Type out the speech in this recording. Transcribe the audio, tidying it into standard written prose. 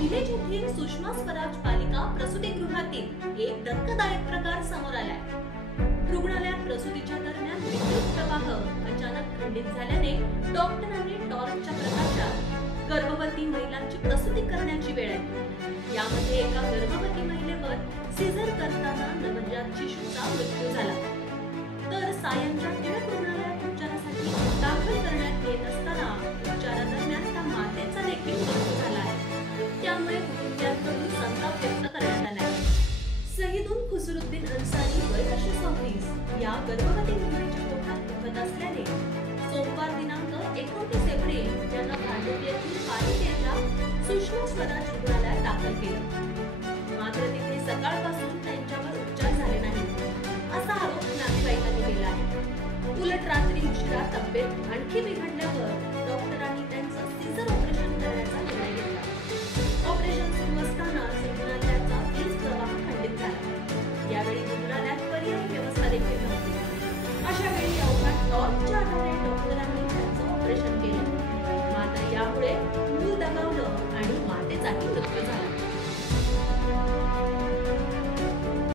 Village येथील सुषमा स्वराज बालिका प्रसूतिगृहातील एक धक्कादायक प्रकार समोर आलाय। रुग्णालयात प्रसूतीच्या दरम्यान विद्युत प्रवाह अचानक खंडित झाल्याने डॉक्टरांनी टॉर्चच्या प्रकाशात गर्भवती महिलांची प्रसूती करण्याची वेळ आली। यामध्ये एका गर्भवती महिलेवर सिझर करताना नवजात शिशूचा मृत्यू झाला, तर सायंच्या टिळक रुग्णालयात उपचारासाठी दाखल करण्यात येत असताना उपचारादरम्यान त्या मातेचा देखील मृत्यू झाला आहे। त्यामुळे कुटुंबियांकडून संताप व्यक्त करण्यात आला आहे। शहीदुल खुसरुद्दीन अन्सारी वय 34 या गर्भवती मुलीच्या पोटात दुखत असल्याने सोमवार दिनांक 29 एप्रिल यांना भांडुप येथील पालिकेच्या सुषमा स्वराज रुग्णालयात दाखल केलं। मात्र तिथे सकाळपासून त्यांच्यावर उपचार झाले नाहीत, असा आरोप नातेवाईकांनी केला आहे। उलट रात्री उशिरा तब्येत आणखी बिघडल्यावर डॉक्टरांनी त्यांचं सीझर ऑपरेशन करण्याचा निर्णय घेतला। ऑपरेशन सुरू असताना रुग्णालयाचा वीज प्रवाह खंडित झाला। यावेळी रुग्णालयात पर्यायी व्यवस्था देखील नव्हती। अशा वेळी अवघा टॉर्चच्या आधारे डॉक्टरांनी त्यांचं ऑपरेशन केलं, मात्र यामुळे मूल दगावलं आणि मातेचाही मृत्यू झाला।